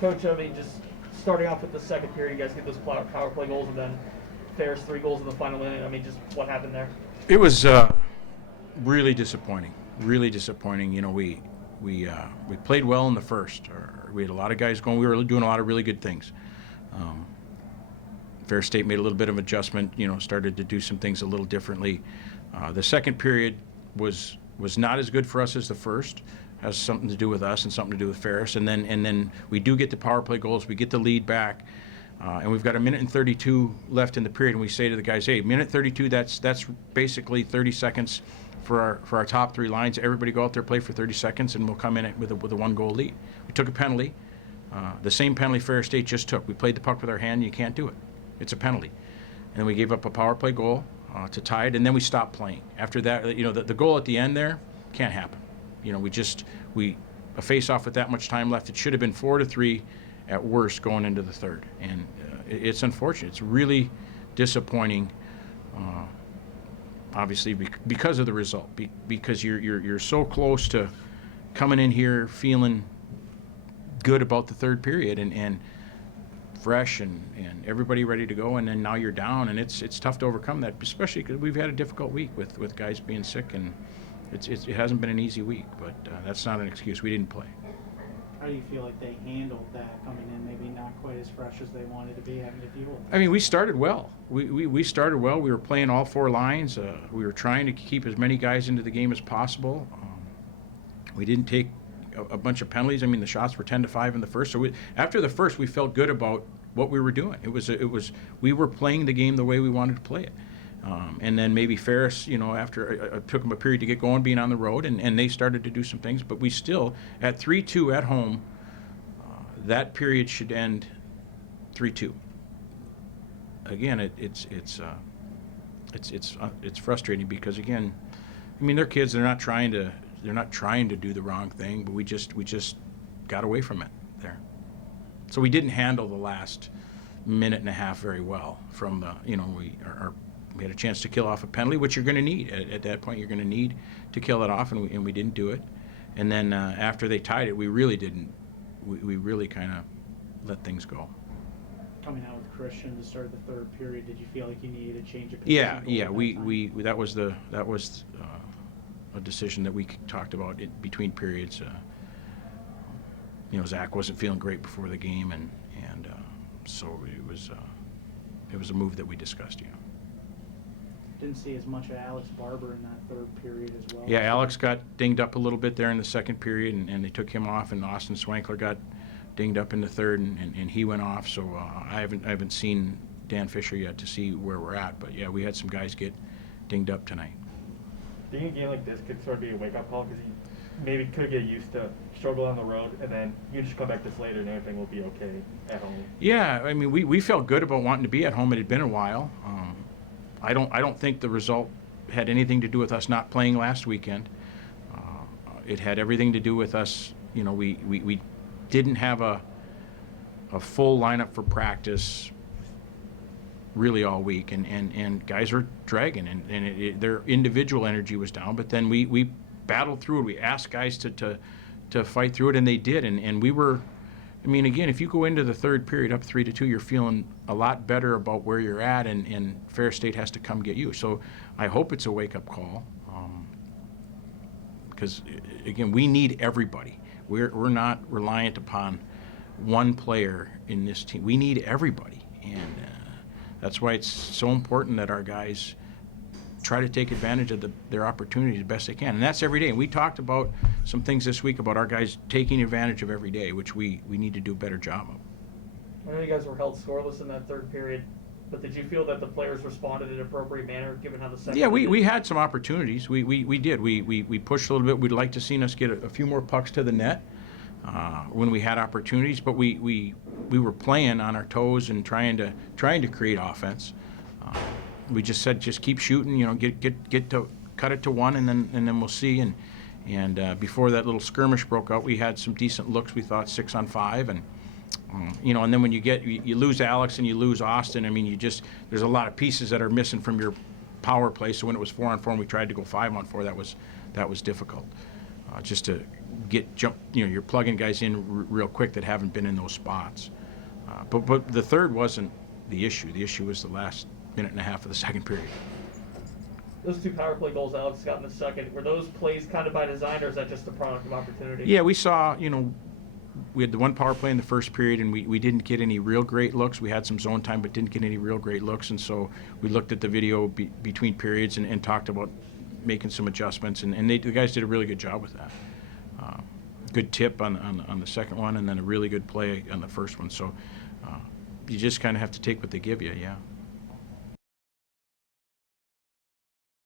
Coach, I mean, just starting off with the second period, you guys get those power play goals, and then Ferris 3 goals in the final inning. I mean, just what happened there? It was really disappointing. Really disappointing. You know, we played well in the first. We had a lot of guys going. We were doing a lot of really good things. Fair State made a little bit of adjustment. You know, started to do some things a little differently. The second period was not as good for us as the first. Has something to do with us and something to do with Ferris. And then we do get the power play goals. We get the lead back. And we've got 1:32 left in the period, and we say to the guys, hey, 1:32, that's basically 30 seconds for our top three lines. Everybody go out there, play for 30 seconds, and we'll come in with a 1-goal lead. We took a penalty, the same penalty Ferris State just took. We played the puck with our hand, and you can't do it. It's a penalty. And then we gave up a power play goal to tie it, and then we stopped playing. After that, you know, the goal at the end there can't happen. You know, a face-off with that much time left, it should have been 4-3 at worst going into the third. And it's unfortunate. It's really disappointing, obviously, because of the result, because you're so close to coming in here feeling good about the third period and fresh and everybody ready to go, and then now you're down, and it's tough to overcome that, especially because we've had a difficult week with guys being sick, and it hasn't been an easy week, but that's not an excuse. We didn't play. How do you feel like they handled that coming in, maybe not quite as fresh as they wanted to be, having to deal with it? I mean, we started well. We started well. We were playing all four lines. We were trying to keep as many guys into the game as possible. We didn't take a bunch of penalties. I mean, the shots were 10-5 in the first. So after the first, we felt good about what we were doing. We were playing the game the way we wanted to play it. And then maybe Ferris, you know, after it took them a period to get going, being on the road, and they started to do some things. But we still, at 3-2 at home, that period should end 3-2. Again, it's frustrating because, again, I mean, they're kids. They're not trying to do the wrong thing, but we just got away from it there. So we didn't handle the last minute and a half very well. From the, you know, we had a chance to kill off a penalty, which you're going to need. At that point, you're going to need to kill it off, and we didn't do it. And then after they tied it, we really didn't. We really kind of let things go. Coming out with Christian to start the third period, did you feel like you needed a change of position? Yeah. That was a decision that we talked about between periods. You know, Zach wasn't feeling great before the game, and so it was a move that we discussed. You know. Didn't see as much of Alex Barber in that third period as well. Yeah, Alex got dinged up a little bit there in the second period, and they took him off, and Austin Swankler got dinged up in the third, and he went off. So I haven't seen Dan Fisher yet to see where we're at, but yeah, we had some guys get dinged up tonight. Do you think a game like this could sort of be a wake-up call, because you maybe could get used to struggle on the road, and then you just come back this later and everything will be okay at home? Yeah, I mean, we felt good about wanting to be at home. It had been a while. I don't think the result had anything to do with us not playing last weekend. It had everything to do with us. You know, we didn't have a full lineup for practice really all week, and guys were dragging, and their individual energy was down. But then we battled through it. We asked guys to fight through it, and they did. And we were. I mean, again, if you go into the third period up 3-2, you're feeling a lot better about where you're at, and Fair State has to come get you. So I hope it's a wake-up call, because, again, we need everybody. We're not reliant upon one player in this team. We need everybody, and that's why it's so important that our guys try to take advantage of their opportunities the best they can. And that's every day. And we talked about some things this week about our guys taking advantage of every day, which we need to do a better job of. I know you guys were held scoreless in that third period, but did you feel that the players responded in an appropriate manner, given how the second? Yeah, we had some opportunities. We did. We pushed a little bit. We'd like to see us get a few more pucks to the net when we had opportunities, but we were playing on our toes and trying to create offense. We just said, just keep shooting, you know, get to cut it to one, and then we'll see. And before that little skirmish broke out, we had some decent looks. We thought 6-on-5, and you know, and then when you lose Alex and you lose Austin, I mean, there's a lot of pieces that are missing from your power play. So when it was 4-on-4 and we tried to go 5-on-4, that was difficult. just to you're plugging guys in real quick that haven't been in those spots. But the third wasn't the issue. The issue was the last minute and a half of the second period. Those 2 power play goals Alex got in the second, were those plays kind of by design, or is that just a product of opportunity? Yeah, we saw, we had the 1 power play in the first period, and we didn't get any real great looks. We had some zone time, but didn't get any real great looks, and so we looked at the video between periods and talked about making some adjustments, and the guys did a really good job with that. Good tip on the second one, and then a really good play on the first one. So you just kind of have to take what they give you, yeah.